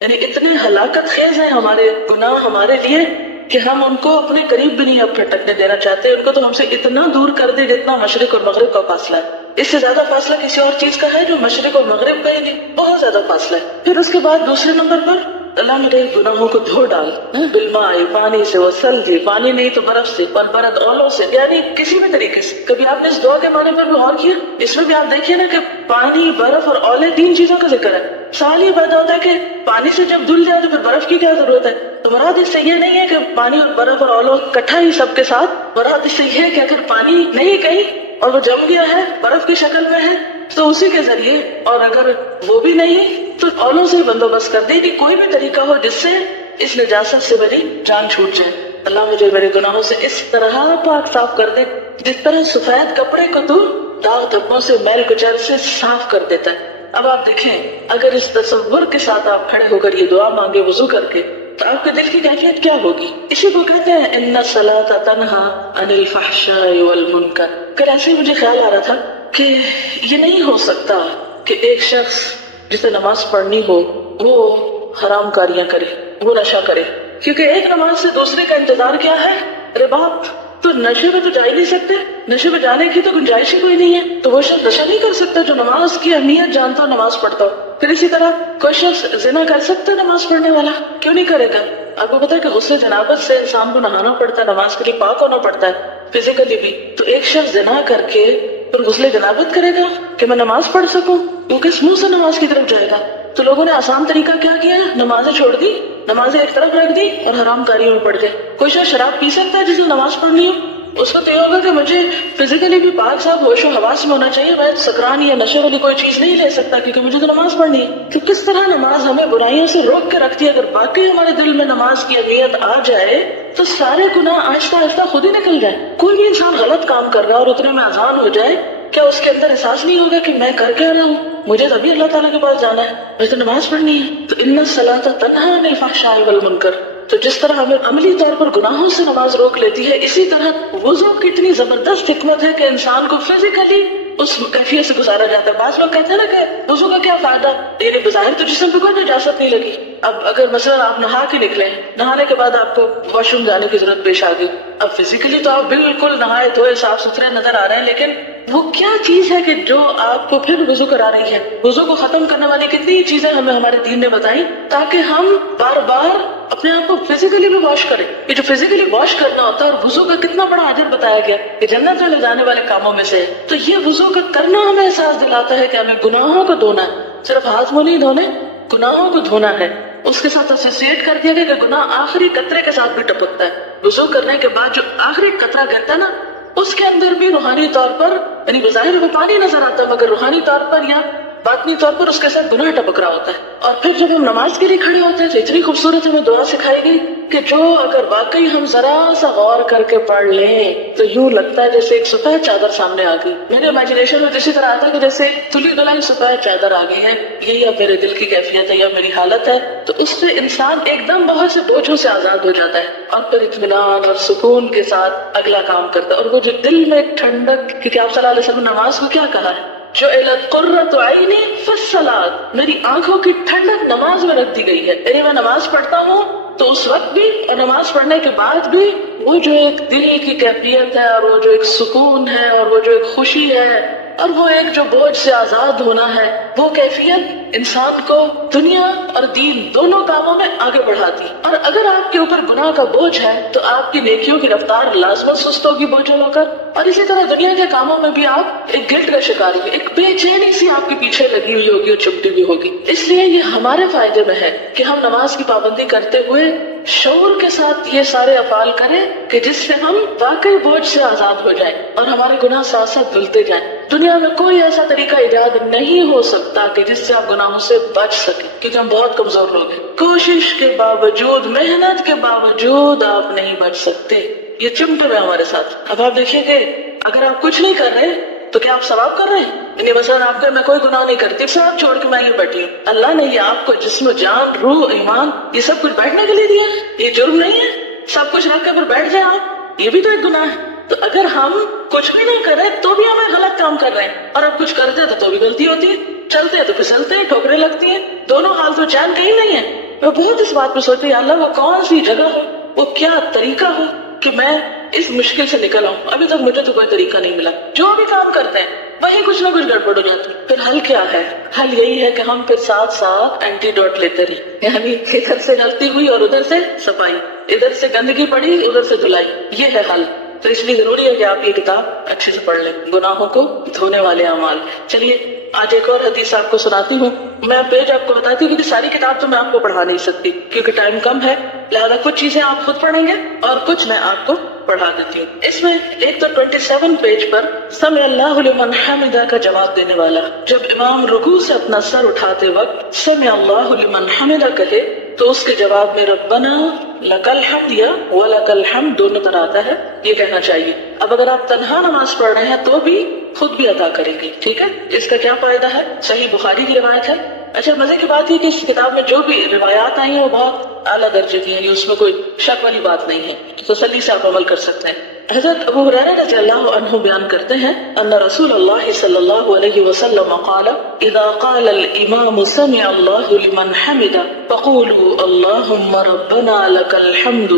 یعنی اتنے ہلاکت خیز ہیں ہمارے گناہ ہمارے لیے کہ ہم ان کو اپنے قریب بھی نہیں اب پھٹکنے دینا چاہتے. ان کو تو ہم سے اتنا دور کر دے جتنا مشرق اور مغرب کا فاصلہ ہے. اس سے زیادہ فاصلہ کسی اور چیز کا ہے جو مشرق اور مغرب کا ہی نہیں. بہت زیادہ فاصلہ ہے. پھر اس کے بعد دوسرے نمبر پر اللہ میرے گناہوں کو دھو ڈال بالماء، پانی سے، وہ سلجی، پانی نہیں تو برف سے، اور برد اولوں سے، یعنی کسی بھی طریقے سے. کبھی آپ نے اس دعا کے معنی پر بھی غور کیا؟ اس میں بھی آپ دیکھیے نا کہ پانی، برف اور اولے، تین چیزوں کا ذکر ہے. سوال یہ پیدا ہوتا ہے کہ پانی سے جب دھل جائے تو پھر برف کی کیا ضرورت ہے؟ تو مراد اس سے یہ نہیں ہے کہ پانی اور برف اور اولو اکٹھا ہی سب کے ساتھ. مراد اس سے یہ ہے کہ اگر پانی نہیں کہیں اور وہ جم گیا ہے، برف کی شکل میں ہے، تو اسی کے ذریعے، اور اگر وہ بھی نہیں تو اولوں سے بندوبست کر دے کہ کوئی بھی طریقہ ہو جس سے اس نجاست سے میری جان چھوٹ جائے. اللہ مجھے میرے گناہوں سے اس طرح پاک صاف کر دے جس طرح سفید کپڑے کو تو داغ دھبوں سے، میل کچیل سے صاف کر دیتا ہے. اب آپ دیکھیں، اگر اس تصور کے ساتھ آپ کھڑے ہو کر یہ دعا مانگے وضو کر کے تو آپ کے دل کی کیفیت کیا ہوگی؟ اسی کو کہتے ہیں ان الصلاۃ تنہا عن الفحشاء والمنکر. پھر ایسے ہی مجھے خیال آ رہا تھا کہ یہ نہیں ہو سکتا کہ ایک شخص جسے نماز پڑھنی ہو وہ حرام کاریاں کرے، وہ نشہ کرے. کیونکہ ایک نماز سے دوسرے کا انتظار کیا ہے؟ رباط. تو نشے میں تو جا ہی نہیں سکتے، نشے میں جانے کی تو گنجائش ہی کوئی نہیں ہے. تو وہ شخص نشہ نہیں کر سکتا جو نماز کی اہمیت جانتا ہو، نماز پڑھتا ہو. پھر اسی طرح کوئی شخص زنا کر سکتا ہے نماز پڑھنے والا؟ کیوں نہیں کرے گا؟ آپ کو پتا ہے کہ غسل جنابت سے انسان کو نہانا پڑتا ہے، نماز کے لیے پاک ہونا پڑتا ہے فزیکلی بھی. تو ایک شخص زنا کر کے پھر غسل جنابت کرے گا کہ میں نماز پڑھ سکوں، تو کس منہ سے نماز کی طرف جائے گا؟ تو لوگوں نے آسان طریقہ کیا کیا ہے؟ نمازیں چھوڑ دی، نمازیں ایک طرف رکھ دی اور حرام کاریوں میں پڑ گئے. کوئی شخص شراب پی سکتا ہے جسے نماز پڑھنی ہو؟ اس کو تو یہ ہوگا کہ مجھے فزیکلی بھی پاک صاحب ہوش و حواس میں ہونا چاہیے، میں سکران یا نشے والی کوئی چیز نہیں لے سکتا کیونکہ مجھے تو نماز پڑھنی ہے. تو کس طرح نماز ہمیں برائیوں سے روک کے رکھتی ہے؟ اگر باقی ہمارے دل میں نماز کی اہمیت آ جائے تو سارے گناہ آہستہ آہستہ خود ہی نکل جائیں. کوئی بھی انسان غلط کام کر رہا ہے اور اتنے میں اذان ہو جائے، کیا اس کے اندر احساس نہیں ہوگا کہ میں کر کے آ رہا ہوں، مجھے تبھی اللہ تعالیٰ کے پاس جانا ہے، مجھے تو نماز پڑھنی ہے؟ تو ان الصلاۃ تنہا عن الفحشاء والمنکر. تو جس طرح ہمیں عملی طور پر گناہوں سے نماز روک لیتی ہے، اسی طرح وضو کی اتنی زبردست حکمت ہے کہ انسان کو فزیکلی اس کیفیت سے گزارا جاتا ہے. بعض لوگ کہتے ہیں نا کہ وضو کا کیا فائدہ، یعنی بظاہر تو جسم پہ کوئی نجاست نہیں لگی. اب اگر مثلا آپ نہا کے نکلے، نہانے کے بعد آپ کو واش روم جانے کی ضرورت پیش آ گئی، اب فزیکلی تو آپ بالکل نہائے دھوئے صاف ستھرے نظر آ رہے ہیں، لیکن وہ کیا چیز ہے کہ جو آپ کو پھر وضو کرا رہی ہے؟ وضو کو ختم کرنے والی کتنی چیزیں ہمیں ہمارے دین نے بتائی تاکہ ہم بار بار اپنے آپ کو فزیکلی بھی واش کریں. یہ جو فزیکلی واش کرنا ہوتا ہے اور وضو کا کتنا بڑا اجر بتایا گیا کہ جنت میں لے جانے والے کاموں میں سے. تو یہ وضو کا کرنا ہمیں احساس دلاتا ہے کہ ہمیں گناہوں کو دھونا ہے. صرف ہاتھ منہ نہیں دھونے، گناہوں کو دھونا ہے. اس کے ساتھ ایسوسیٹ کر دیا گیا کہ گناہ آخری قطرے کے ساتھ بھی ٹپکتا ہے. وضو کرنے کے بعد جو آخری قطرہ گرتا ہے نا، اس کے اندر بھی روحانی طور پر، یعنی بظاہر وہ پانی نظر آتا ہے مگر روحانی طور پر یا باطنی طور پر اس کے ساتھ گناہ ٹپک رہا ہوتا ہے. اور پھر جب ہم نماز کے لیے کھڑے ہوتے ہیں تو اتنی خوبصورت ہمیں دعا سکھائی گئی کہ جو اگر واقعی ہم ذرا سا غور کر کے پڑھ لیں تو یوں لگتا ہے جیسے ایک سفید چادر سامنے آ گئی. میرے امیجنیشن میں اسی طرح آتا ہے کہ جیسے تلی گلائی سفید چادر آ گئی ہے. یہ یا میرے دل کی کیفیت ہے یا میری حالت ہے. تو اس سے انسان ایک دم بہت سے بوجھوں سے آزاد ہو جاتا ہے اور پھر اطمینان اور سکون کے ساتھ اگلا کام کرتا ہے. اور وہ جو دل میں ایک ٹھنڈک، کیونکہ آپ صلی اللہ علیہ وسلم نے نماز کو کیا کہا ہے؟ جعلت قرۃ عینی فی الصلاۃ، میری آنکھوں کی ٹھنڈک نماز میں رکھ دی گئی ہے. یعنی میں نماز پڑھتا ہوں تو اس وقت بھی اور نماز پڑھنے کے بعد بھی وہ جو ایک دل کی کیفیت ہے اور وہ جو ایک سکون ہے اور وہ جو ایک خوشی ہے اور وہ ایک جو بوجھ سے آزاد ہونا ہے، وہ کیفیت انسان کو دنیا اور دین دونوں کاموں میں آگے بڑھاتی. اور اگر آپ کے اوپر گناہ کا بوجھ ہے تو آپ کی نیکیوں کی رفتار لازمت سست ہوگی بوجھ ہو کر. اور اسی طرح دنیا کے کاموں میں بھی آپ ایک گلٹ کا شکار ہوگی، ایک بے چینی سی آپ کے پیچھے لگی ہوئی ہوگی اور چپٹی ہوئی ہوگی. اس لیے یہ ہمارے فائدے میں ہے کہ ہم نماز کی پابندی کرتے ہوئے شعور کے ساتھ یہ سارے افعال کریں کہ جس سے ہم واقعی بوجھ سے آزاد ہو جائیں اور ہمارے گناہ ساتھ ساتھ دھلتے جائیں. دنیا میں کوئی ایسا طریقہ ایجاد نہیں ہو سکتا کہ جس سے آپ گناہوں سے بچ سکیں، کیونکہ ہم بہت کمزور لوگ ہیں. کوشش کے باوجود، محنت کے باوجود آپ نہیں بچ سکتے. یہ چمٹے میں ہمارے ساتھ. اب آپ دیکھیں کہ اگر آپ کچھ نہیں کر رہے تو کیا آپ ثواب کر رہے ہیں؟ یعنی مثلا آپ کے میں کوئی گناہ نہیں کرتی، ثواب چھوڑ کے میں یہ بیٹھی ہوں. اللہ نے یہ آپ کو جسم، جان، روح، ایمان، یہ سب کچھ بیٹھنے کے لیے دیا ہے. یہ جرم نہیں ہے سب کچھ رکھ کے پھر بیٹھ جائیں آپ؟ یہ بھی تو ایک گناہ ہے. تو اگر ہم کچھ بھی نہیں کر رہے تو بھی ہمیں غلط کام کر رہے ہیں، اور اب کچھ کرتے تو بھی غلطی ہوتی ہے، چلتے تو پھسلتے ہیں، ٹھوکریں لگتی ہیں، دونوں حال تو چین کہیں نہیں ہے. میں بہت اس بات پہ سوچتی ہوں اللہ وہ کون سی جگہ ہو, وہ کیا طریقہ ہو کہ میں اس مشکل سے نکل آؤں. ابھی تک مجھے تو کوئی طریقہ نہیں ملا. جو بھی کام کرتے ہیں وہی کچھ نہ کچھ گڑبڑ ہو جاتی. پھر حل کیا ہے؟ حل یہی ہے کہ ہم پھر ساتھ ساتھ اینٹی ڈوٹ لیتے رہے, یعنی ادھر سے غلطی ہوئی اور ادھر سے صفائی, ادھر سے گندگی پڑی ادھر سے دھلائی, یہ ہے حل. تو اس لیے ضروری ہے کہ آپ یہ کتاب اچھے سے پڑھ لیں, گناہوں کو دھونے والے اعمال. چلیے آج ایک اور حدیث آپ کو سناتی ہوں. میں پیج آپ کو بتاتی ہوں کہ ساری کتاب تو میں آپ کو پڑھا نہیں سکتی کیونکہ ٹائم کم ہے, لہذا کچھ چیزیں آپ خود پڑھیں گے اور کچھ میں آپ کو پڑھا دیتی ہوں. اس میں ایک تو 27 پیج پر سمع اللہ لمن حمدہ کا جواب دینے والا, جب امام رکوع سے اپنا سر اٹھاتے وقت سمع اللہ لمن حمدہ کہے تو اس کے جواب میں ربنا لک الحمد یا ولک الحمد دونوں طرح آتا ہے, یہ کہنا چاہیے. اب اگر آپ تنہا نماز پڑھ رہے ہیں تو بھی خود بھی ادا کریں گے, ٹھیک ہے. اس کا کیا فائدہ ہے؟ صحیح بخاری کی روایت ہے. اچھا مزے کی بات یہ کہ اس کتاب میں جو بھی روایات آئی ہیں وہ بہت اعلیٰ درجے کی ہیں, اس میں کوئی شک والی بات نہیں ہے, تسلی سے آپ عمل کر سکتے ہیں. حضرت ابو ہریرہ رضی اللہ عنہ بیان کرتے ہیں ان رسول اللہ صلی اللہ علیہ وسلم قال اذا قال الامام سمع اللہ لمن حمدہ فقولوا اللہم ربنا لک الحمد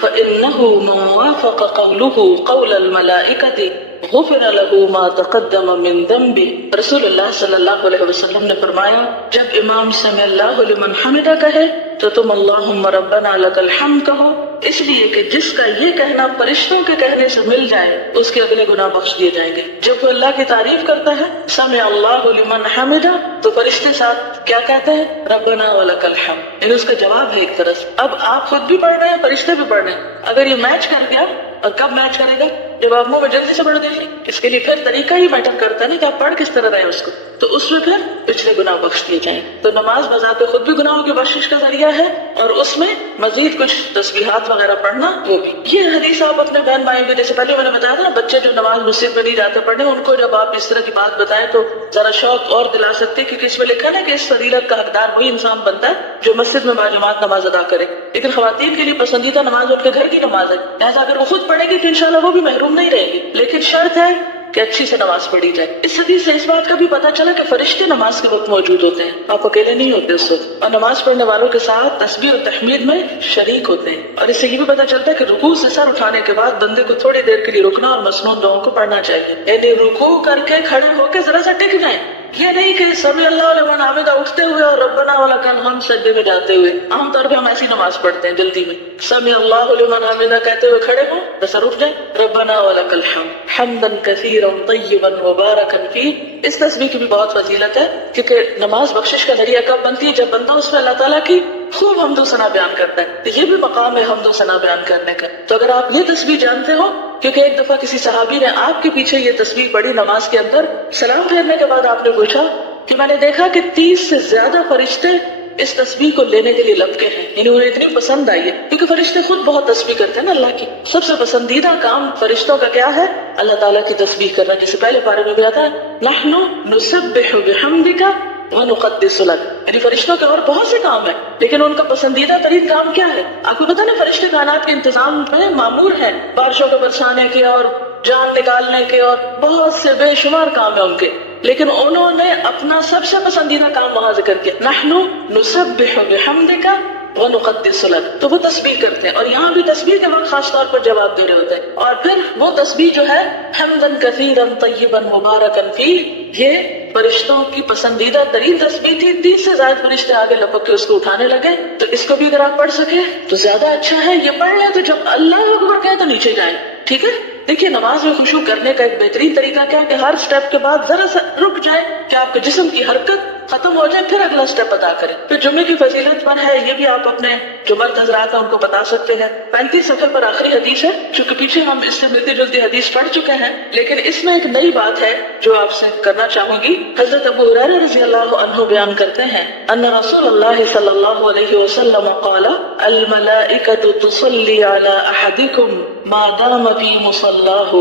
فإنه من وافق قوله قول الملائکة غفر له ما تقدم من ذنبه. رسول اللہ صلی اللہ علیہ وسلم نے فرمایا جب امام سمع اللہ لمن حمدہ کہے تو تم اللہم ربنا لک الحمد کہو, اس لیے کہ جس کا یہ کہنا فرشتوں کے کہنے سے مل جائے اس کے اگلے گناہ بخش دیے جائیں گے. جب وہ اللہ کی تعریف کرتا ہے سمع اللہ لمن حمدہ تو فرشتے ساتھ کیا کہتے ہیں؟ ربنا ولک الحمد, یعنی اس کا جواب ہے ایک طرح سے. اب آپ خود بھی پڑھ رہے ہیں, فرشتے بھی پڑھ رہے ہیں. اگر یہ میچ کر گیا, اور کب میچ کرے گا؟ جب آپ منہ میں جلدی سے پڑھ دیں گے. اس کے لیے پھر طریقہ ہی میٹر کرتا ہے نا کہ آپ پڑھ کس طرح رہے ہیں اس کو, تو اس میں پھر پچھلے گناہ بخش دیے جائیں. تو نماز بذات خود بھی گناہوں کی بخشش کا ذریعہ ہے اور اس میں مزید کچھ تسبیحات وغیرہ پڑھنا وہ بھی. یہ حدیث آپ اپنے بہن بھائیوں کو, جیسے پہلے میں نے بتایا تھا نا, بچے جو نماز مسجد میں نہیں جاتے پڑھنے ان کو جب آپ اس طرح کی بات بتائیں تو ذرا شوق اور دلا سکتے, کیونکہ اس میں لکھا نا کہ اس فضیلت کا حقدار وہی انسان بنتا ہے جو مسجد میں باجماعت نماز ادا کرے. لیکن خواتین کے لیے پسندیدہ نماز ان کے گھر کی نماز ہے, لہٰذا اگر وہ خود پڑھے گی تو انشاءاللہ وہ بھی محروم نہیں رہے گی, لیکن شرط ہے کہ اچھی سے نماز پڑھی جائے. اس حدیث سے اس بات کا بھی پتہ چلا کہ فرشتے نماز کے وقت موجود ہوتے ہیں, آپ اکیلے نہیں ہوتے اس وقت, اور نماز پڑھنے والوں کے ساتھ تسبیح اور تحمید میں شریک ہوتے ہیں. اور اس سے یہ بھی پتہ چلتا ہے کہ رکوع سے سر اٹھانے کے بعد بندے کو تھوڑی دیر کے لیے رکنا اور مسنون دعاؤں کو پڑھنا چاہیے, یعنی رکوع کر کے کھڑے ہو کے ذرا سا ٹک جائیں. یہ نہیں کہ سمع اللہ لمن حمدہ اٹھتے ہوئے اور ربنا ولک الحمد سجدے میں جاتے ہوئے. عام طور پہ ہم ایسی نماز پڑھتے ہیں جلدی میں, سمع اللہ لمن حمدہ کہتے ہوئے کھڑے ہوں تو سر اٹھ جائیں, ربنا ولک الحمد حمدا کثیرا طیبا مبارکا فیہ. اس تسبیح کی بھی بہت فضیلت ہے کیونکہ نماز بخشش کا ذریعہ کب بنتی ہے؟ جب بندہ اس میں اللہ تعالیٰ کی خوب حمد و ثنا بیان کرتا ہے. تو یہ بھی مقام ہے حمد و ثنا بیان کرنے کا. تو اگر آپ یہ تسبیح جانتے ہو, کیونکہ ایک دفعہ کسی صحابی نے آپ کے پیچھے یہ تسبیح پڑھی نماز کے اندر, سلام پھیرنے کے بعد آپ نے پوچھا کہ میں نے دیکھا کہ 30 سے زیادہ فرشتے اس تسبیح کو لینے کے لیے لپکے ہیں, یعنی انہیں اتنی پسند آئی ہے. کیونکہ فرشتے خود بہت تسبیح کرتے ہیں نا اللہ کی. سب سے پسندیدہ کام فرشتوں کا کیا ہے؟ اللہ تعالیٰ کی تسبیح کرنا. جیسے پہلے پارے میں بھی آتا ہے نحن نسبح بحمدک ونقدس لک, یعنی فرشتوں کے اور بہت سے کام ہیں لیکن ان کا پسندیدہ ترین کام کیا ہے؟ آپ کو پتا نا فرشتے کائنات کے انتظام میں مامور ہیں, بارشوں کو برسانے کے اور جان نکالنے کے اور بہت سے بے شمار کام ہیں ان کے, لیکن انہوں نے اپنا سب سے پسندیدہ کام وہاں ذکر کیا, نحن نسبح بحمدک ونقدس لک. تو وہ تسبیح کرتے ہیں, اور یہاں بھی تسبیح کے وقت خاص طور پر جواب دے رہے ہوتے ہیں. اور پھر وہ تسبیح جو ہے حمدا کثیرا طیبا مبارکا فیہ, یہ فرشتوں کی پسندیدہ ترین تسبیح تھی. 30 سے زائد فرشتے آگے لپک کے اس کو اٹھانے لگے. تو اس کو بھی اگر آپ پڑھ سکے تو زیادہ اچھا ہے. یہ پڑھ لیں تو جب اللہ اکبر کہے تو نیچے جائیں, ٹھیک ہے. دیکھیے نماز میں خشوع کرنے کا ایک بہترین طریقہ کیا ہے کہ ہر سٹیپ کے بعد ذرا سا رک جائے کہ آپ کے جسم کی حرکت ختم ہو جائے, پھر اگلا سٹیپ ادا کریں. پھر جمعے کی فضیلت پر ہے, یہ بھی آپ اپنے جو مرد حضرات ہیں ان کو بتا سکتے ہیں. 35 صفحے پر آخری حدیث ہے, چونکہ پیچھے ہم اس سے ملتی جلتی حدیث پڑھ چکے ہیں, لیکن اس میں ایک نئی بات ہے جو آپ سے کرنا چاہوں گی. حضرت ابو ہریرہ رضی اللہ عنہ بیان کرتے ہیں ان رسول اللہ صلی اللہ علیہ وسلم قال الملائکۃ تصلی علی احدکم ما دام فی مصلاہ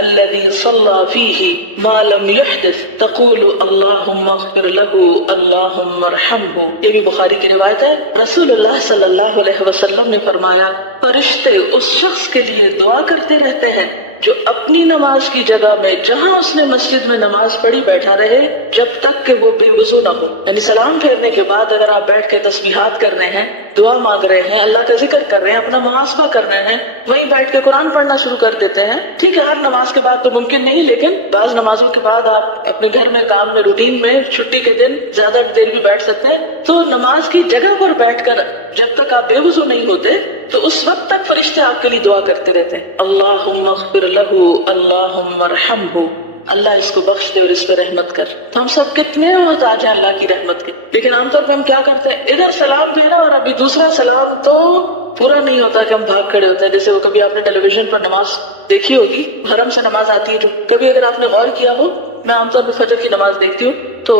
الذی صلی فیہ ما لم یحدث تقول اللہم اغفر لہ اللہم ارحمہ. یہ بھی بخاری کی روایت ہے. رسول اللہ صلی اللہ علیہ وسلم نے فرمایا فرشتے اس شخص کے لیے دعا کرتے رہتے ہیں جو اپنی نماز کی جگہ میں جہاں اس نے مسجد میں نماز پڑھی بیٹھا رہے جب تک کہ وہ بے وضو نہ ہو. یعنی سلام پھیرنے کے بعد اگر آپ بیٹھ کے تسبیحات کر رہے ہیں، دعا مانگ رہے ہیں، اللہ کا ذکر کر رہے ہیں، اپنا محاسبہ کر رہے ہیں، وہیں بیٹھ کے قرآن پڑھنا شروع کر دیتے ہیں. ٹھیک ہے، ہر نماز کے بعد تو ممکن نہیں، لیکن بعض نمازوں کے بعد آپ اپنے گھر میں کام میں روٹین میں چھٹی کے دن زیادہ دیر بھی بیٹھ سکتے ہیں. تو نماز کی جگہ پر بیٹھ کر جب تک آپ بے وضو نہیں ہوتے تو اس وقت تک فرشتے آپ کے لیے دعا کرتے رہتے ہیں. اللہم اغفر لہ، اللہم ارحمہ، اللہ اس کو بخش دے اور اس پہ رحمت کر. تو ہم سب کتنے محتاج ہیں اللہ کی رحمت کے، لیکن عام طور پہ ہم کیا کرتے ہیں، ادھر سلام پھیرا اور ابھی دوسرا سلام تو پورا نہیں ہوتا کہ ہم بھاگ کھڑے ہوتے ہیں. جیسے وہ کبھی آپ نے ٹیلی ویژن پر نماز دیکھی ہوگی، حرم سے نماز آتی ہے جو، کبھی اگر آپ نے غور کیا ہو، میں عام طور پہ فجر کی نماز دیکھتی ہوں تو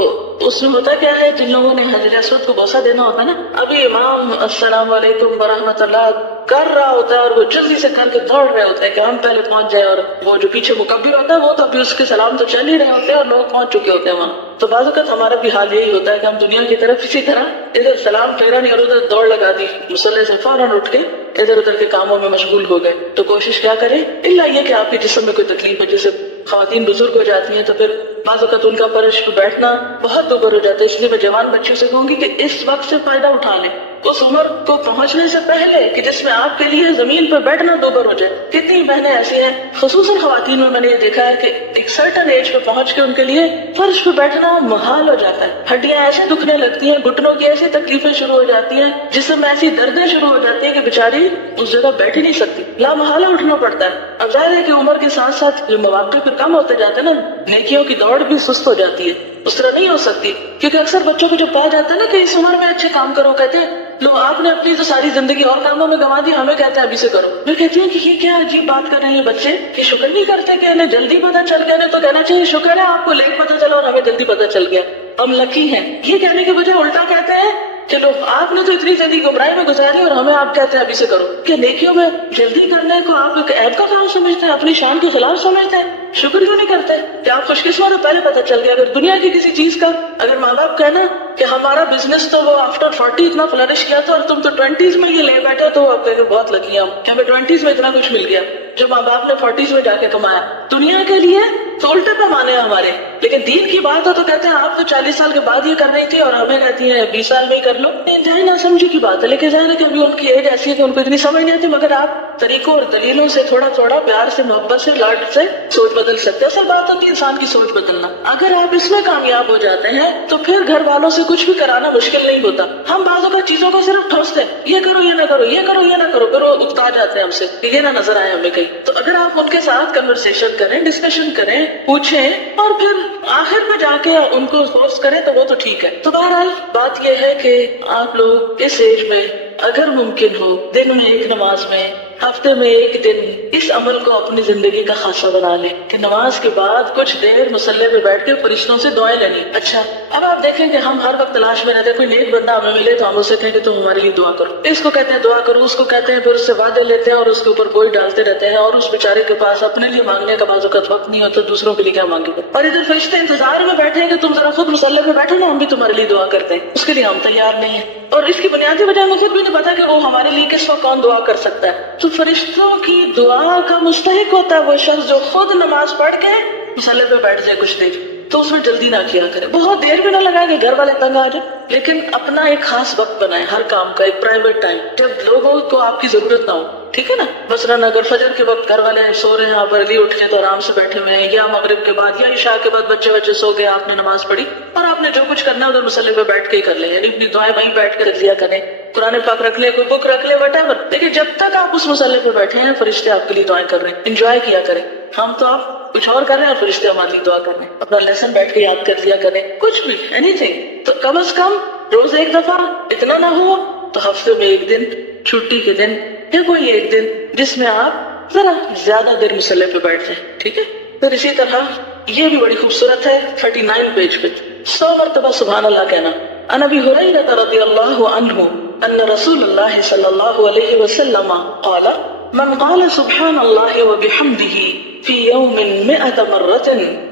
اس میں ہوتا کیا ہے، جن لوگوں نے حجر اسود کو بوسہ دینا ہوتا ہے نا، ابھی امام السلام علیکم ورحمۃ اللہ کر رہا ہوتا ہے اور وہ جلدی سے کر کے دوڑ رہے ہوتے ہیں کہ ہم پہلے پہنچ جائیں، اور وہ جو پیچھے مکبر ہوتا ہے وہ تو ابھی اس کے سلام تو چل ہی رہے ہوتے ہیں اور لوگ پہنچ چکے ہوتے ہیں وہاں. تو بعض اوقات ہمارا بھی حال یہی ہوتا ہے کہ ہم دنیا کی طرف اسی طرح ادھر سلام پھیرا نہیں اور ادھر دوڑ لگا دی، مصلی سے فوراً اٹھ کے ادھر ادھر کے کاموں میں مشغول ہو گئے. تو کوشش کیا کریں، الا یہ کہ آپ کے جسم میں کوئی تکلیف ہے، جیسے خواتین بزرگ ہو جاتی ہیں تو پھر بعض اوقات ان کا فرش پہ بیٹھنا بہت دوبر ہو جاتا ہے. اس لیے میں جوان بچوں سے کہوں گی کہ اس وقت سے فائدہ اٹھا لیں، اس عمر کو پہنچنے سے پہلے کہ جس میں آپ کے لیے زمین پہ بیٹھنا دوبر ہو جائے. کتنی بہنیں ایسی ہیں، خصوصاً خواتین میں نے یہ دیکھا ہے کہ ایک سرٹن ایج پہ پہنچ کے ان کے لیے فرش پہ بیٹھنا محال ہو جاتا ہے. ہڈیاں ایسے دکھنے لگتی ہیں، گھٹنوں کی ایسی تکلیفیں شروع ہو جاتی ہیں، جسم میں ایسی دردیں شروع ہو جاتی ہیں کہ بیچاری اس جگہ بیٹھ ہی نہیں سکتی، لا محالہ اٹھنا پڑتا ہے. اب ظاہر ہے کہ عمر کے ساتھ ساتھ جو مواقع پھر کم ہوتے جاتے ہیں نا، نیکیوں کی دوڑ بھی سست ہو جاتی ہے، اس طرح نہیں ہو سکتی. کیونکہ اکثر بچوں کو جب کہا جاتا ہے نا کہ اس عمر میں اچھے کام کرو، کہتے ہیں لو آپ نے اپنی تو ساری زندگی اور کاموں میں گنوا دی، ہمیں کہتے ہیں ابھی سے کرو. میں کہتی ہوں کہ یہ کیا عجیب بات کر رہے ہیں بچے، کہ شکر نہیں کرتے کہ انہیں جلدی پتہ چل گیا. تو کہنا چاہیے شکر ہے آپ کو لیٹ پتہ چلا اور ہمیں جلدی پتہ چل گیا، ہم لکی ہیں. یہ کہنے کے بجائے الٹا کہتے ہیں چلو آپ نے تو اتنی زندگی گمراہی میں گزاری اور ہمیں آپ کہتے ہیں ابھی سے کرو. کہ نیکیوں میں جلدی کرنے کو آپ ایک عیب کا کام سمجھتے ہیں، اپنی شان کے خلاف سمجھتے ہیں. شکر کیوں نہیں کرتے کہ آپ خوش قسمت ہو، پہلے پتہ چل گیا. اگر دنیا کی کسی چیز کا اگر ماں باپ کہنا کہ ہمارا بزنس تو وہ آفٹر 40 اتنا فلرش کیا تھا اور تم تو 20s میں یہ لے بیٹھے، تو آپ کہیں گے بہت لکی ہیں کہ ہمیں 20s میں اتنا کچھ مل گیا جو ماں باپ نے 40s میں جا کے کمایا. دنیا کے لیے تو الٹے پیمانے ہمارے، لیکن دین کی بات ہو تو کہتے ہیں آپ تو 40 سال کے بعد یہ کر رہی تھی اور ہمیں کہتی ہیں 20 سال میں ہی کر لو. انتہائی نہ سمجھی کی بات ہے، لیکن ظاہر ہے کہ ابھی ان کی ایج ایسی ہے کہ ان کو اتنی سمجھ نہیں آتی. مگر آپ طریقوں اور دلیلوں سے تھوڑا تھوڑا پیار سے، محبت سے، لاڈ سے سوچ بدل سکتے ہیں. اصل بات ہوتی ہے انسان کی سوچ بدلنا. اگر آپ اس میں کامیاب ہو جاتے ہیں تو پھر گھر والوں سے کچھ بھی کرانا مشکل نہیں ہوتا. ہم بعض اوقات چیزوں کو صرف ٹھوستے ہیں، یہ کرو یہ نہ کرو، یہ کرو یہ نہ کرو، پھر وہ اکتا جاتے ہیں ہم سے کہ یہ نہ نظر آئے ہمیں کہیں. تو اگر آپ ان کے ساتھ کنورسیشن کریں، ڈسکشن کریں، پوچھیں اور پھر آخر میں جا کے ان کو فورس کریں تو وہ تو ٹھیک ہے. تو بہرحال بات یہ ہے کہ آپ لوگ اس ایج میں اگر ممکن ہو دن میں ایک نماز میں، ہفتے میں ایک دن اس عمل کو اپنی زندگی کا خاصہ بنا لیں کہ نماز کے بعد کچھ دیر مصلی پہ بیٹھ کے فرشتوں سے دعائیں لینی. اچھا اب آپ دیکھیں کہ ہم ہر وقت تلاش میں رہتے ہیں، کوئی نیک بندہ ہمیں ملے تو ہم اسے کہیں کہ تم ہمارے لیے دعا کرو. اس کو کہتے ہیں دعا کرو، اس کو کہتے ہیں، پھر اس سے وعدے لیتے ہیں اور اس کے اوپر بوجھ ڈالتے رہتے ہیں، اور اس بیچارے کے پاس اپنے لیے مانگنے کا بعض اوقات وقت نہیں ہوتا، دوسروں کے لیے کیا مانگے گا. اور ادھر فرشتے انتظار میں بیٹھے ہیں کہ تم ذرا خود مصلی پہ بیٹھو نا، ہم بھی تمہارے لیے دعا کرتے ہیں. اس کے لیے ہم تیار نہیں ہیں، اور اس کی بنیادی وجہ ہمیں خود بھی نہیں پتا کہ وہ ہمارے لیے کس وقت کون دعا کر سکتا ہے. تو فرشتوں کی دعا کا مستحق ہوتا ہے وہ شخص جو خود نماز پڑھ کے مصلی پہ بیٹھ جائے کچھ دیر. تو اس میں جلدی نہ کیا کرے، بہت دیر بھی نہ لگائے کہ گھر والے تنگ آ جائے، لیکن اپنا ایک خاص وقت بنائے ہر کام کا، ایک پرائیویٹ ٹائم جب لوگوں کو آپ کی ضرورت نہ ہو. ٹھیک ہے نا، مثلاً اگر فجر کے وقت گھر والے سو رہے ہیں، آپ ارلی اٹھ کے تو آرام سے بیٹھے ہوئے ہیں، یا مغرب کے بعد یا عشاء کے بعد بچے سو گئے، آپ نے نماز پڑھی اور آپ نے جو کچھ کرنا ہے ادھر مصلی پہ بیٹھ کے ہی کر لیں، یعنی اپنی دعائیں وہیں بیٹھ کے رکھ لیا کریں، قرآن پاک رکھ لیں، کوئی بک رکھ لیں، وٹ ایور. لیکن جب تک آپ اس مصلی پہ بیٹھے ہیں فرشتے آپ کے لیے دعائیں کر رہے ہیں، انجوائے کیا کریں. ہم تو آپ کچھ اور کر رہے ہیں اور فرشتے ہمارے لیے دعا کر رہے ہیں. اپنا لیسن بیٹھ کے یاد کر لیا کریں، کچھ بھی اینی تھنگ. تو کم از کم روز ایک دفعہ، اتنا نہ ہو تو ہفتے میں ایک دن، چھٹی کے دن یا کوئی ایک دن جس میں آپ ذرا زیادہ دیر مصلی پہ بیٹھ جائیں. ٹھیک ہے. پھر اسی طرح یہ بھی بڑی خوبصورت ہے 39 پیج پہ 100 مرتبہ سبحان اللہ کہنا. عن ابی ہریرہ رضی اللہ عنہ ان رسول اللہ صلی اللہ علیہ وسلم قال من قال سبحان اللہ وبحمدہ فی یوم 100 مرۃ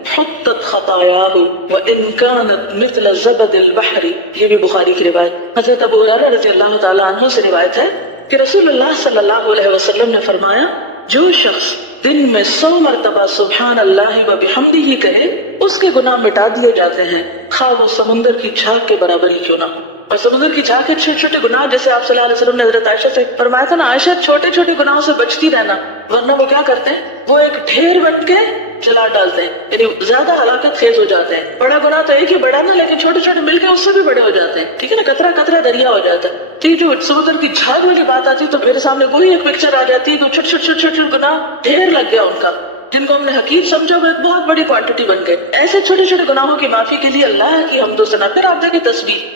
حطت خطایاہ وان کانت مثل زبد البحر. یہ بھی بخاری کی روایت. حضرت ابو ہریرہ رضی اللہ تعالی عنہ سے روایت ہے کہ رسول اللہ صلی اللہ علیہ وسلم نے فرمایا جو شخص دن میں 100 مرتبہ سبحان اللہ و بحمدہ کہے اس کے گناہ مٹا دیے جاتے ہیں، خواہ وہ سمندر کی جھاگ کے برابر ہی کیوں نہ ہو۔ اور سمندر کی جھاگ کے چھوٹے چھوٹے گناہ، جیسے آپ صلی اللہ علیہ وسلم نے حضرت عائشہ سے فرمایا تھا نا، عائشہ چھوٹے چھوٹے گناہوں سے بچتی رہنا، ورنہ وہ کیا کرتے ہیں، وہ ایک ڈھیر بن کے جلا ڈالتے ہیں، یعنی زیادہ ہلاکت خیز ہو جاتے ہیں۔ بڑا گناہ تو ایک ہی بڑا نا، لیکن چھوٹے چھوٹے مل کے اس سے بھی بڑے ہو جاتے ہیں، ٹھیک ہے نا، قطرہ قطرہ دریا ہو جاتا ہے۔ تو یہ جو سمندر کی جھاگ والی بات آتی ہے تو میرے سامنے وہی ایک پکچر آ جاتی ہے کہ چھوٹے چھوٹے چھوٹے چھوٹے گناہ ڈھیر لگ گیا ان کا، جن کو ہم نے حقیق سمجھا وہ ایک بہت بڑی کوانٹٹی بن گئے۔ ایسے چھوٹے چھوٹے گناہوں کی معافی کے لیے اللہ کی حمد و ثنا۔ پھر آپ دیکھیں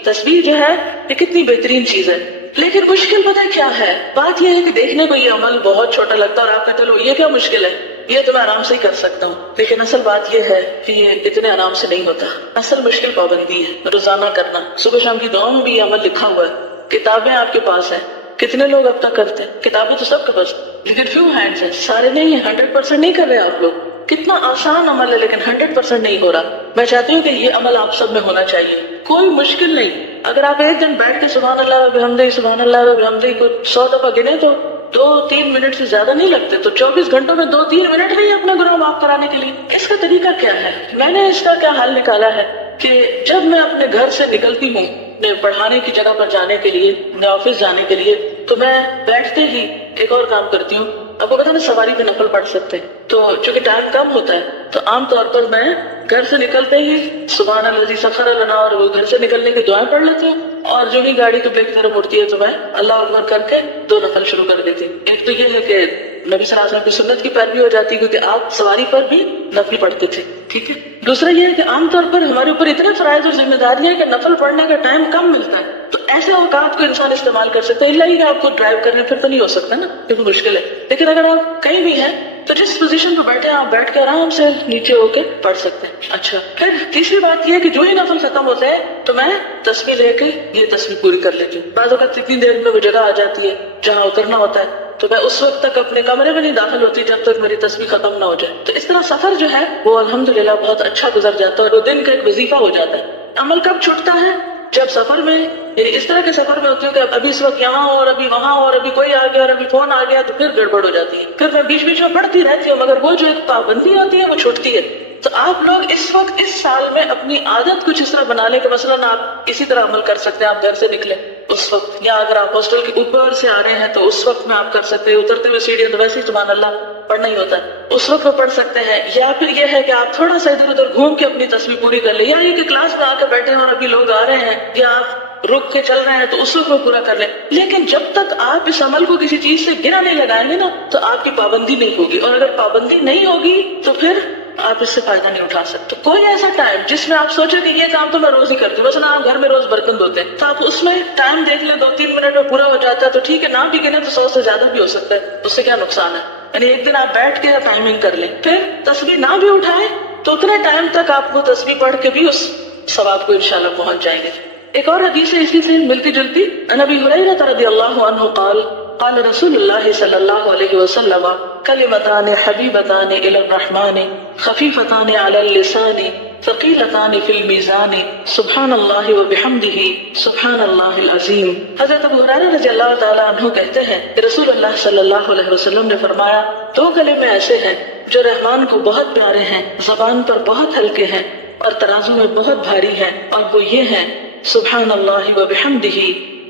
تسبیح جو ہے یہ کتنی بہترین چیز ہے، لیکن مشکل پتہ ہے کیا ہے؟ بات یہ ہے کہ دیکھنے کو یہ عمل بہت چھوٹا لگتا ہے اور آپ کہتے لو یہ کیا مشکل ہے، یہ تو میں آرام سے ہی کر سکتا ہوں، لیکن اصل بات یہ ہے کہ یہ اتنے آرام سے نہیں ہوتا۔ اصل مشکل پابندی ہے، روزانہ کرنا، صبح شام کی دعاؤں میں بھی یہ عمل لکھا ہوا ہے، کتابیں آپ کے پاس ہیں، کتنے لوگ اب تک کرتے ہیں؟ کتابیں تو سب کے پاس، لیکن فیو ہینڈز ہیں، سارے نہیں ہیں، 100% نہیں کر رہے آپ لوگ۔ کتنا آسان عمل ہے لیکن 100% نہیں ہو رہا۔ میں چاہتی ہوں کہ یہ عمل آپ سب میں ہونا چاہیے، کوئی مشکل نہیں۔ اگر آپ ایک دن بیٹھ کے سبحان اللہ و بحمدہ سبحان اللہ و بحمدہ کو 100 دفعہ گنے تو 2-3 منٹ سے زیادہ نہیں لگتے، تو 24 گھنٹوں میں 2-3 منٹ نہیں اپنا گناہ معاف کرانے کے لیے۔ اس کا طریقہ کیا ہے؟ میں نے اس کا کیا حل نکالا ہے کہ جب میں اپنے گھر سے نکلتی ہوں اپنے پڑھانے کی جگہ پر جانے کے لیے، اپنے آفس جانے کے لیے، تو میں بیٹھتے ہی ایک اور کام کرتی ہوں۔ اب وہ نا سواری پہ نفل پڑھ سکتے ہیں، تو چونکہ ٹائم کم ہوتا ہے تو عام طور پر میں گھر سے نکلتے ہی سبحان الذی سخر لنا اور وہ گھر سے نکلنے کی دعائیں پڑھ لیتی ہوں، اور جو ہی گاڑی قبلے کی طرف اٹھتی ہے تو میں اللہ اکبر کر کے 2 نفل شروع کر دیتی ہوں۔ ایک تو یہ ہے کہ نبی صلی اللہ علیہ وسلم کی سنت کی پیروی ہو جاتی ہے کیونکہ آپ سواری پر بھی نفل پڑھتے تھے، ٹھیک ہے۔ دوسرا یہ ہے کہ عام طور پر ہمارے اوپر اتنے فرائض اور ذمہ داریاں ہیں کہ نفل پڑھنے کا ٹائم کم ملتا ہے، تو ایسے اوقات کو انسان استعمال کر سکتا ہے، اللہ ہی کہ آپ کو ڈرائیو کرنے پھر تو نہیں ہو سکتا نا، کیونکہ مشکل ہے۔ لیکن اگر آپ کہیں بھی ہیں تو جس پوزیشن پہ بیٹھے ہیں آپ بیٹھ کے آرام سے نیچے ہو کے پڑھ سکتے ہیں۔ اچھا، پھر تیسری بات یہ ہے کہ جو ہی نفل ختم ہوتے ہیں تو میں تسبیح لے کے یہ تسبیح پوری کر لیتی ہوں۔ بعض اوقات اتنی دیر میں وہ جگہ آ جاتی ہے جہاں اترنا ہوتا ہے تو میں اس وقت تک اپنے کمرے میں نہیں داخل ہوتی جب تک میری تسبیح ختم نہ ہو جائے۔ تو اس طرح سفر جو ہے وہ الحمدللہ بہت اچھا گزر جاتا ہے اور وہ دن کا ایک وظیفہ ہو جاتا ہے۔ عمل کب چھٹتا ہے؟ جب سفر میں، یعنی اس طرح کے سفر میں ہوتی ہوں کہ ابھی اس وقت یہاں اور ابھی وہاں اور ابھی کوئی آ گیا اور ابھی فون آ گیا تو پھر گڑبڑ ہو جاتی ہے، پھر میں بیچ بیچ میں پڑھتی رہتی ہوں، مگر وہ جو ایک پابندی ہوتی ہے وہ چھوٹتی ہے۔ تو آپ لوگ اس وقت اس سال میں اپنی عادت کچھ اس طرح بنا لیں کہ مثلاً آپ اسی طرح عمل کر سکتے ہیں، آپ گھر سے نکلیں اس وقت، یا اگر آپ ہاسٹل کے اوپر سے آ رہے ہیں تو اس وقت میں آپ کر سکتے ہیں، اترتے ہوئے سیڑھیاں تو ویسے ہی سبحان اللہ پڑھنا ہی ہوتا ہے، اس وقت وہ پڑھ سکتے ہیں۔ یا پھر یہ ہے کہ آپ تھوڑا سا ادھر ادھر گھوم کے اپنی تسبیح پوری کر لیں، یا یہ کہ کلاس میں آ کے بیٹھے ہیں اور ابھی لوگ آ رہے ہیں یا آپ رک کے چل رہے ہیں تو اس وقت وہ پورا کر لیں۔ لیکن جب تک آپ اس عمل کو کسی چیز سے گرا نہیں لگائیں گے نا تو آپ کی پابندی نہیں ہوگی، اور اگر پابندی نہیں ہوگی تو پھر آپ اس سے فائدہ نہیں اٹھا سکتے۔ کوئی ایسا ٹائم جس میں آپ سوچیں کہ یہ کام تو میں روز ہی کرتی ہوں، مثلا آپ گھر میں روز برتن دھوتے ہیں تو آپ اس میں ٹائم دیکھ لیں 2-3 منٹ میں پورا ہو جاتا ہے تو ٹھیک ہے، نہ بھی گنے تو 100 سے زیادہ بھی ہو سکتا ہے، اس سے کیا نقصان ہے؟ یعنی ایک دن آپ بیٹھ کے ٹائمنگ کر لیں، پھر تسبیح نہ بھی اٹھائیں تو اتنے ٹائم تک آپ وہ تسبیح پڑھ کے بھی اس ثواب کو انشاءاللہ پہنچ جائیں گے۔ ایک اور حدیث ہے اسی سے ملتی جلتی، عن ابی ہریرہ رضی اللہ عنہ قال قال رسول اللہ صلی اللہ علیہ وسلم کلمتان حبیبتان الی الرحمن خفیفتان علی اللسان ثقیلتان فی المیزان سبحان اللہ وبحمدہ سبحان اللہ العظیم۔ حضرت ابو ہریرہ رضی اللہ تعالیٰ عنہ کہتے ہیں کہ رسول اللہ صلی اللہ علیہ وسلم نے فرمایا 2 کلمے ایسے ہیں جو رحمان کو بہت پیارے ہیں، زبان پر بہت ہلکے ہیں اور ترازو میں بہت بھاری ہیں، اور وہ یہ ہیں سبحان اللہ وبحمدہ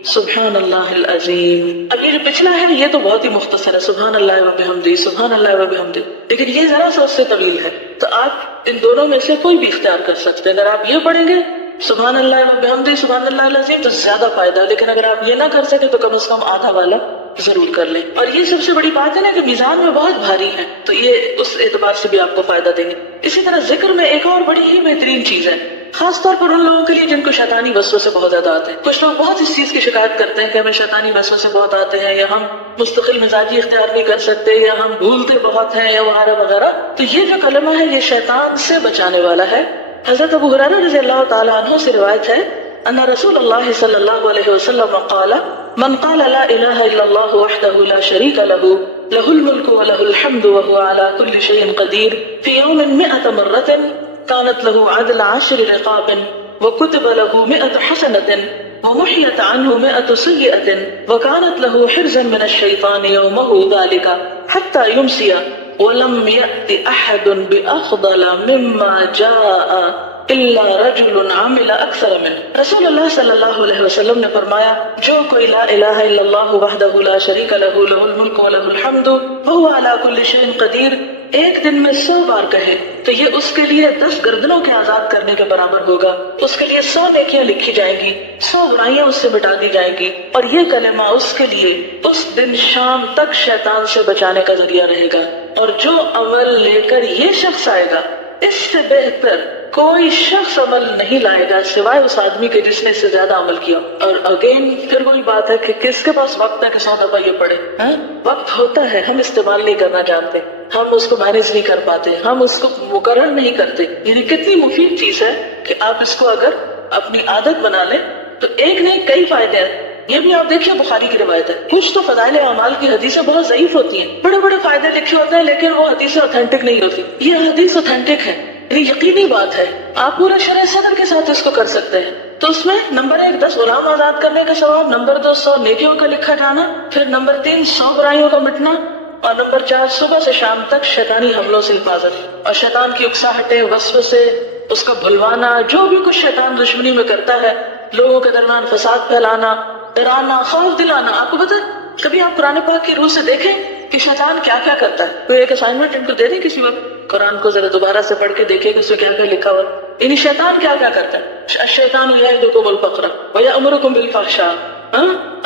سبحان اللہ العظیم۔ اب یہ جو پچھلا ہے یہ تو بہت ہی مختصر ہے، سبحان اللہ وبحمدہ سبحان اللہ وبحمدہ، لیکن یہ ذرا سا اس سے طویل ہے، تو آپ ان دونوں میں سے کوئی بھی اختیار کر سکتے ہیں۔ اگر آپ یہ پڑھیں گے سبحان اللہ وبحمدہ سبحان اللہ العظیم تو زیادہ فائدہ ہے، لیکن اگر آپ یہ نہ کر سکے تو کم از کم آدھا والا ضرور کر لیں۔ اور یہ سب سے بڑی بات ہے نا کہ میزان میں بہت بھاری ہے، تو یہ اس اعتبار سے بھی آپ کو فائدہ دیں گے۔ اسی طرح ذکر میں ایک اور بڑی ہی بہترین چیز ہے، خاص طور پر ان لوگوں کے لیے جن کو شیطانی وسوسے بہت زیادہ آتے ہیں۔ کچھ لوگ بہت اس چیز کی شکایت کرتے ہیں کہ ہمیں شیطانی وسوسے بہت آتے ہیں، یا ہم مستقل مزاجی اختیار نہیں کر سکتے، یا ہم بھولتے بہت ہیں، یا وغیرہ وغیرہ۔ تو یہ جو کلمہ ہے یہ شیطان سے بچانے والا ہے۔ حضرت ابو ہریرہ رضی اللہ تعالیٰ عنہ سے روایت ہے ان رسول اللہ صلی اللہ علیہ وسلم قال من قال لا الہ الا اللہ وحدہ لا شریک لہ لہ الملک ولہ الحمد وهو على كل شيء قدیر فی یوم 100 مرة كانت له عدل 10 رقاب وكتب له 100 حسنة ومحيت عنه 100 سيئة وكانت له حرزا من الشيطان يومه ذلك حتى يمسي ولم يأت أحد بأفضل مما جاء الا رجل عمل اکثر منه۔ رسول اللہ صلی اللہ علیہ وسلم نے فرمایا جو کوئی لا الہ الا اللہ وحدہ لا شریک لہ لہ الملک و لہ الحمد وہو علی کل شیء قدیر ایک دن میں 100 بار کہے تو یہ اس کے لیے 10 گردنوں کے آزاد کرنے کے برابر ہوگا، اس کے لیے 100 نیکیاں لکھی جائیں گی، 100 برائیاں اس سے مٹا دی جائیں گی، اور یہ کلمہ اس کے لیے اس دن شام تک شیطان سے بچانے کا ذریعہ رہے گا۔ اور جو عمل لے کر یہ شخص آئے گا اس سے بہتر کوئی شخص عمل نہیں لائے گا سوائے اس آدمی کے جس نے اس سے زیادہ عمل کیا۔ اور اگین پھر وہی بات ہے کہ کس کے پاس وقت ہے کہ 100 دفعہ یہ پڑھے؟ وقت ہوتا ہے، ہم استعمال نہیں کرنا جانتے، ہم اس کو مینج نہیں کر پاتے، ہم اس کو مقرر نہیں کرتے۔ یعنی کتنی مفید چیز ہے کہ آپ اس کو اگر اپنی عادت بنا لیں تو ایک نہیں کئی فائدے ہیں۔ یہ بھی آپ دیکھیے بخاری کی روایت ہے، کچھ تو فضائل اعمال کی حدیثیں بہت ضعیف ہوتی ہیں، بڑے بڑے فائدے لکھے ہوتے ہیں لیکن وہ حدیثیں اوتھینٹک نہیں ہوتی۔ یہ حدیث اوتھینٹک ہے، یہ یقینی بات ہے، آپ پورا شرح صدر کے ساتھ اس کو کر سکتے ہیں۔ تو اس میں نمبر 1 10 غلام آزاد کرنے کا ثواب، نمبر 2 100 نیکیوں کا لکھا جانا، پھر نمبر 3 100 برائیوں کا مٹنا، اور نمبر 4 صبح سے شام تک شیطانی حملوں سے حفاظت، اور شیطان کی اکساہٹیں، وسوسے، اس کا بھلوانا، جو بھی کچھ شیطان دشمنی میں کرتا ہے، لوگوں کے درمیان فساد پھیلانا، ڈرانا، خوف دلانا۔ آپ کو پتہ ہے کبھی آپ قرآن پاک کی روح سے دیکھیں کہ شیطان کیا کیا کرتا ہے؟ کوئی ایک اسائنمنٹ ان کو دے دیں کسی وقت، قرآن کو ذرا دوبارہ سے پڑھ کے دیکھیں کہ اس میں کیا کیا لکھا ہوا، یعنی شیطان کیا کیا کرتا ہے۔ الشیطان یعدکم الفقر ویأمرکم بالفحشاء،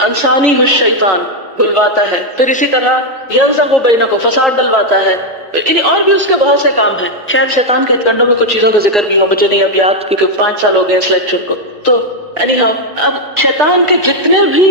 انسانیہ الشیطان بلواتا ہے، پھر اسی طرح ینزغ بینکم فساد ڈلواتا ہے، یعنی اور بھی اس کے بہت سے کام ہیں۔ شاید شیطان کے ہتھکنڈوں میں کچھ چیزوں کا ذکر بھی ہو، مجھے نہیں اب یاد کیونکہ 5 سال ہو گئے اس لیکچر کو۔ تو اب شیطان کے جتنے بھی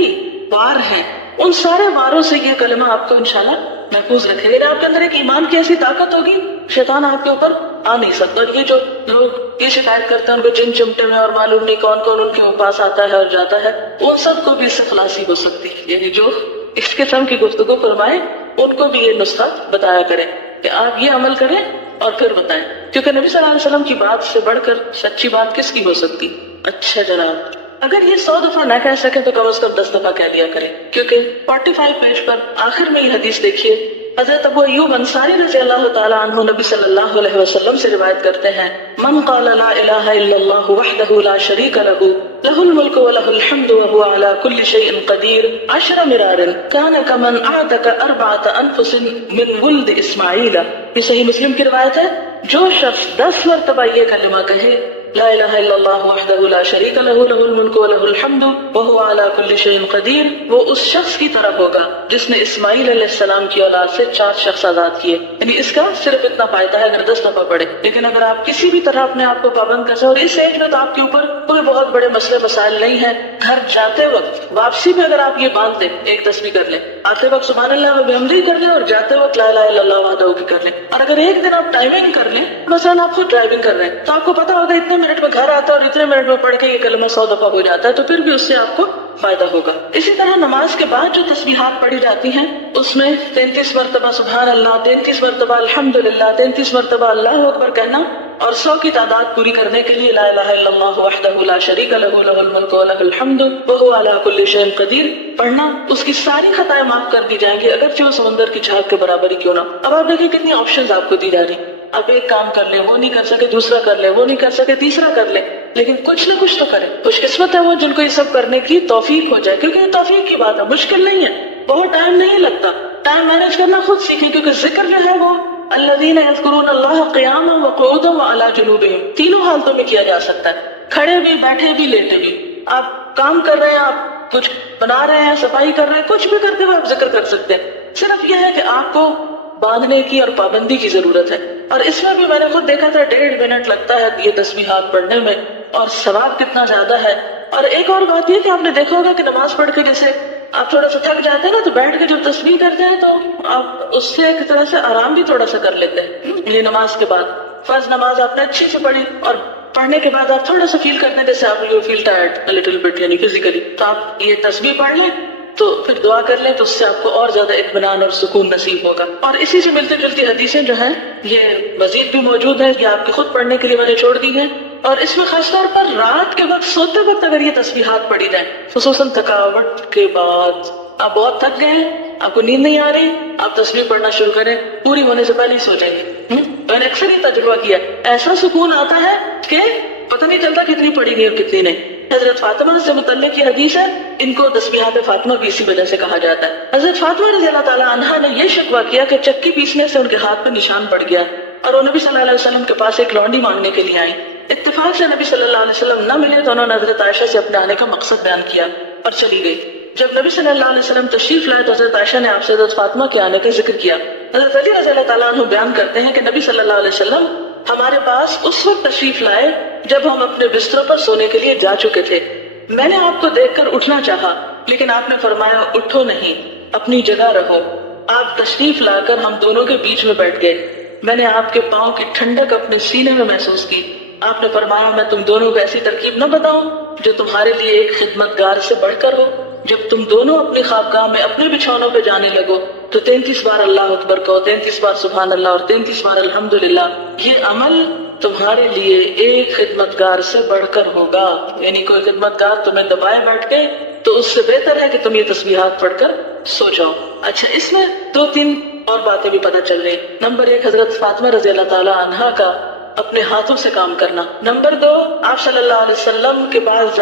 وار ہیں ان سارے واروں سے یہ کلمہ آپ کو انشاءاللہ محفوظ رکھے گا۔ آپ کے اندر ایک ایمان کی ایسی طاقت ہوگی شیطان آپ کے اوپر آ نہیں سکتا۔ اور یہ جو لوگ یہ شکایت کرتے ہیں ان کو جن چمٹے میں اور معلوم نہیں کون کون ان کے پاس آتا ہے اور جاتا ہے، ان سب کو بھی اس سے خلاصی ہو سکتی ہے۔ یعنی جو اس قسم کی گفتگو فرمائے ان کو بھی یہ نسخہ بتایا کریں کہ آپ یہ عمل کریں اور پھر بتائیں، کیونکہ نبی صلی اللہ علیہ وسلم کی بات سے بڑھ کر سچی بات کس کی ہو سکتی؟ اچھا جناب، اگر یہ 100 دفعہ نہ کہہ سکیں تو کم از کم 10 دفعہ کہہ لیا کریں، کیونکہ 45 پیج پر آخر میں یہ حدیث دیکھیے، حضرت ابو ایوب انصاری رضی اللہ تعالیٰ عنہ نبی صلی اللہ علیہ وسلم سے روایت کرتے ہیں، من قال لا الہ الا اللہ وحدہ لا شریک لہ لہ الملک و لہ الحمد وہو علی کل شیء قدیر 10 مرار کان کمن اعتق 4 انفس من ولد اسماعیل۔ یہ صحیح مسلم کی روایت ہے، جو شخص 10 مرتبہ یہ کلمہ کہے لا الہ الا اللہ وحدہ لا شریک لہ لہ الملک و لہ الحمد وہو علی کل شیء قدیر، وہ اس شخص کی طرح ہوگا جس نے اسماعیل علیہ السلام کی اولاد سے 4 شخص آزاد کیے۔ یعنی اس کا صرف اتنا فائدہ ہے اگر 10 دفعہ پڑھے، لیکن اگر آپ کسی بھی طرح اپنے آپ کو پابند کر سکیں، اور اس ایج میں تو آپ کے اوپر کوئی بہت بڑے مسئلے مسائل نہیں ہیں، گھر جاتے وقت واپسی میں اگر آپ یہ باندھ لیں، ایک تسبیح کر لیں، آتے وقت سبحان اللہ و بحمدہ کر لیں، اور جاتے وقت لا الہ الا اللہ وحدہ کی کر لیں۔ اور اگر ایک دن آپ ٹائمنگ کر لیں، مثلا آپ خود ڈرائیونگ کر رہے ہیں تو آپ کو پتا ہوگا اتنے منٹ میں گھر آتا ہے اور اتنے منٹ میں پڑھ کے یہ کلمہ 100 دفعہ ہو جاتا ہے، تو پھر بھی اس سے آپ کو فائدہ ہوگا۔ اسی طرح نماز کے بعد جو تسبیحات پڑھی جاتی ہیں اس میں 33 مرتبہ سبحان اللہ، 33 مرتبہ الحمدللہ، 33 مرتبہ اللہ اکبر کہنا، اور 100 کی تعداد پوری کرنے کے لیے لا الہ الا اللہ وحدہ لا شریک لہ لہ الملک و لہ الحمد وہو علی کل شیء قدیر پڑھنا، اس کی ساری خطائیں معاف کر دی جائیں گی، اگرچہ وہ سمندر کی جھاگ کے برابر ہی کیوں نہ۔ اب آپ دیکھیں کتنی آپشنز آپ کو دی جا رہی، اب ایک کام کر لیں، وہ نہیں کر سکے دوسرا کر لیں، وہ نہیں کر سکے تیسرا کر لیں، لیکن کچھ نہ کچھ تو کریں۔ خوش قسمت ہے وہ جن کو یہ سب کرنے کی توفیق ہو جائے، کیونکہ یہ توفیق کی بات ہے، مشکل نہیں ہے، بہت ٹائم نہیں لگتا۔ ٹائم مینج کرنا خود سیکھیں، کیونکہ ذکر جو ہے وہ الذین یذکرون اللہ قیاما وقعودا وعلی جنوبہم، تینوں حالتوں میں کیا جا سکتا ہے، کھڑے بھی، بیٹھے بھی، لیٹے بھی۔ آپ کام کر رہے ہیں، آپ کچھ بنا رہے ہیں، صفائی کر رہے ہیں، کچھ بھی کرتے ہوئے آپ ذکر کر سکتے ہیں، صرف یہ ہے کہ آپ کو باندھنے کی اور پابندی کی ضرورت ہے۔ اور اس میں بھی میں نے خود دیکھا تھا 1.5 منٹ لگتا ہے یہ تسبیحات پڑھنے میں، اور ثواب کتنا زیادہ ہے۔ اور ایک اور بات یہ کہ آپ نے دیکھا ہوگا کہ نماز پڑھ کے جیسے آپ تھوڑا سا تھک جاتے ہیں نا، تو بیٹھ کے جب تسبیح کرتے ہیں تو آپ اس سے ایک طرح سے آرام بھی تھوڑا سا کر لیتے ہیں۔ یہ نماز کے بعد فرض نماز آپ نے اچھی سے پڑھی، اور پڑھنے کے بعد آپ تھوڑا سا فیل کرتے ہیں جیسے آپ you feel tired little bit, یعنی فزیکلی، تو آپ یہ تسبیح پڑھ لیں تو پھر دعا کر لیں، تو اس سے آپ کو اور زیادہ اطمینان اور سکون نصیب ہوگا۔ اور اسی سے ملتی جلتی حدیثیں جو ہیں یہ مزید بھی موجود ہیں، یہ آپ کے خود پڑھنے کے لیے میں نے چھوڑ دی ہیں۔ اور اس میں خاص طور پر رات کے وقت سوتے وقت اگر یہ تسبیحات پڑھی جائیں، خصوصاً تھکاوٹ کے بعد، آپ بہت تھک گئے ہیں، آپ کو نیند نہیں آ رہی، آپ تسبیح پڑھنا شروع کریں، پوری ہونے سے پہلے ہی سو جائیں گے۔ میں نے اکثر یہ تجربہ کیا، ایسا سکون آتا ہے کہ پتہ نہیں چلتا کتنی پڑھی گئی اور کتنی نہیں۔ حضرت فاطمہ سے متعلق یہ حدیث ہے، ان کو تسبیحات فاطمہ بھی اسی وجہ سے کہا جاتا ہے۔ حضرت فاطمہ رضی اللہ تعالیٰ عنہا نے یہ شکوہ کیا کہ چکی پیسنے سے ان کے ہاتھ پہ نشان پڑ گیا، اور وہ نبی صلی اللہ علیہ وسلم کے پاس ایک لونڈی مانگنے کے لیے آئی۔ اتفاق سے نبی صلی اللہ علیہ وسلم نہ ملے تو انہوں نے حضرت عائشہ سے اپنے آنے کا مقصد بیان کیا اور چلی گئی۔ جب نبی صلی اللہ علیہ وسلم تشریف لائے تو حضرت عائشہ نے آپ سے حضرت فاطمہ کے آنے کا ذکر کیا۔ حضرت علی رضی اللہ تعالیٰ عنہ بیان کرتے ہیں کہ نبی صلی اللہ علیہ وسلم ہمارے پاس اس وقت تشریف لائے جب ہم اپنے بستروں پر سونے کے لیے جا چکے تھے۔ میں نے آپ کو دیکھ کر اٹھنا چاہا، لیکن آپ نے فرمایا اٹھو نہیں، اپنی جگہ رہو۔ آپ تشریف لا کر ہم دونوں کے بیچ میں بیٹھ گئے۔ میں نے آپ کے پاؤں کی ٹھنڈک اپنے سینے میں محسوس کی۔ آپ نے فرمایا میں تم دونوں کو ایسی ترکیب نہ بتاؤں جو تمہارے لیے ایک خدمتگار سے بڑھ کر ہو۔ جب تم دونوں اپنی خوابگاہ میں اپنے بچھونوں پہ جانے لگو تو 33 بار اللہ اکبر کہو، 33 بار سبحان اللہ اور 33 بار الحمدللہ۔ یہ عمل تمہارے لیے ایک خدمتگار سے بڑھ کر ہوگا، یعنی کوئی خدمتگار تمہیں دبائے بیٹھ کے تو اس سے بہتر ہے کہ تم یہ تسبیحات پڑھ کر سو جاؤ۔ اچھا، اس میں 2-3 اور باتیں بھی پتہ چل رہی۔ نمبر 1، حضرت فاطمہ رضی اللہ تعالی عنہا کا اپنے ہاتھوں سے کام کرنا۔ نمبر 2، آپ صلی اللہ علیہ وسلم کے پاس